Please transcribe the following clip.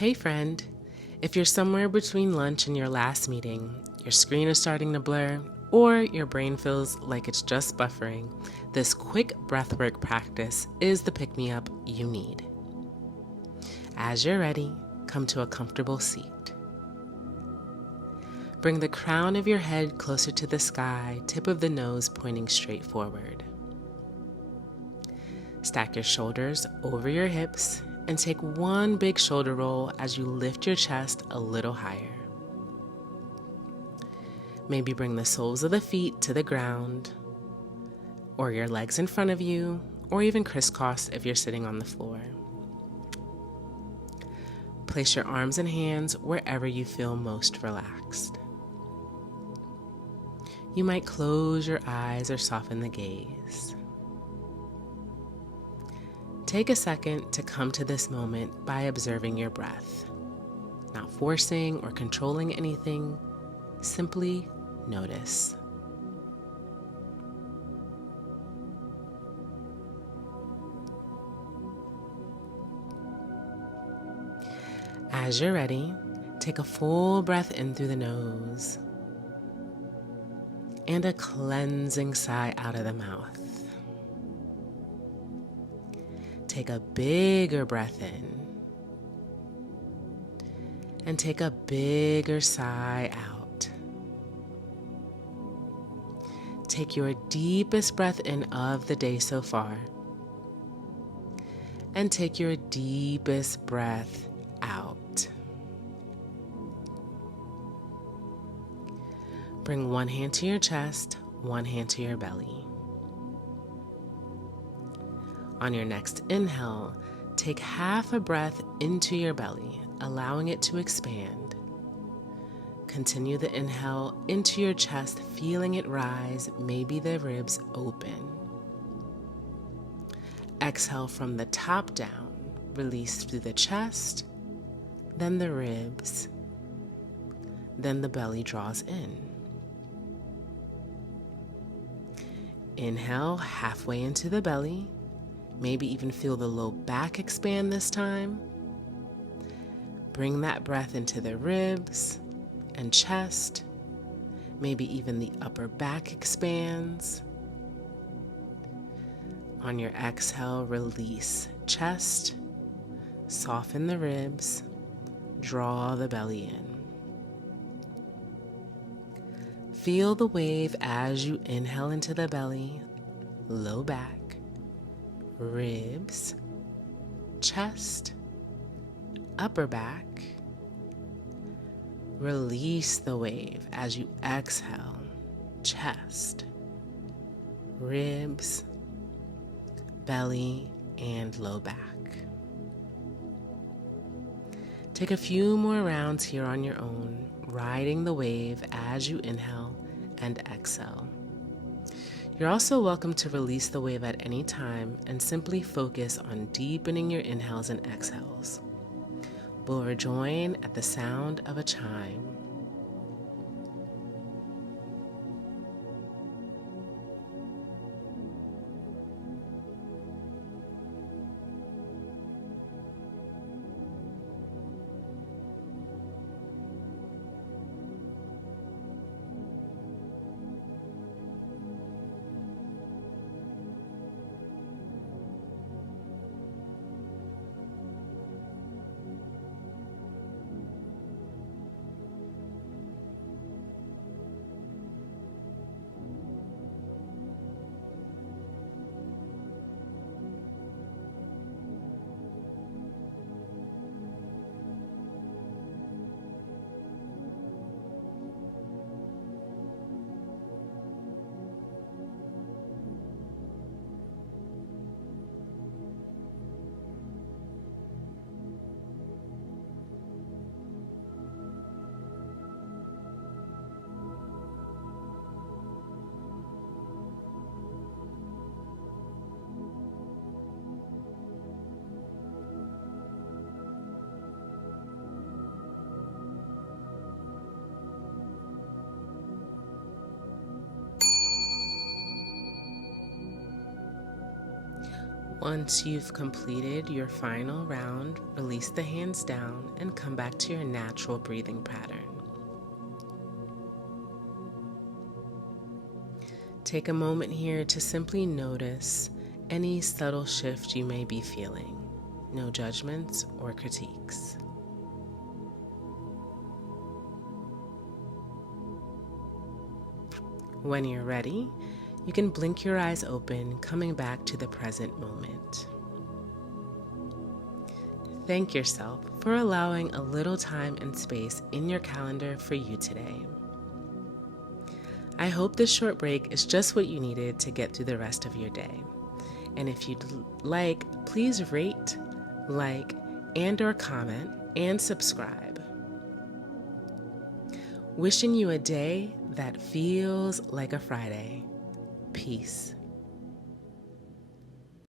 Hey friend, if you're somewhere between lunch and your last meeting, your screen is starting to blur, or your brain feels like it's just buffering, this quick breathwork practice is the pick-me-up you need. As you're ready, come to a comfortable seat. Bring the crown of your head closer to the sky, tip of the nose pointing straight forward. Stack your shoulders over your hips and take one big shoulder roll as you lift your chest a little higher. Maybe bring the soles of the feet to the ground, or your legs in front of you, or even crisscross if you're sitting on the floor. Place your arms and hands wherever you feel most relaxed. You might close your eyes or soften the gaze. Take a second to come to this moment by observing your breath, not forcing or controlling anything, simply notice. As you're ready, take a full breath in through the nose and a cleansing sigh out of the mouth. Take a bigger breath in and take a bigger sigh out. Take your deepest breath in of the day so far and take your deepest breath out. Bring one hand to your chest, one hand to your belly. On your next inhale, take half a breath into your belly, allowing it to expand. Continue the inhale into your chest, feeling it rise, maybe the ribs open. Exhale from the top down, release through the chest, then the ribs, then the belly draws in. Inhale halfway into the belly. Maybe even feel the low back expand this time. Bring that breath into the ribs and chest. Maybe even the upper back expands. On your exhale, release chest, soften the ribs, draw the belly in. Feel the wave as you inhale into the belly, low back, ribs, chest, upper back. Release the wave as you exhale, chest, ribs, belly, and low back. Take a few more rounds here on your own, riding the wave as you inhale and exhale. You're also welcome to release the wave at any time and simply focus on deepening your inhales and exhales. We'll rejoin at the sound of a chime. Once you've completed your final round, release the hands down and come back to your natural breathing pattern. Take a moment here to simply notice any subtle shift you may be feeling. No judgments or critiques. When you're ready, you can blink your eyes open, coming back to the present moment. Thank yourself for allowing a little time and space in your calendar for you today. I hope this short break is just what you needed to get through the rest of your day. And if you'd like, please rate, like, and/or comment and subscribe. Wishing you a day that feels like a Friday. Peace.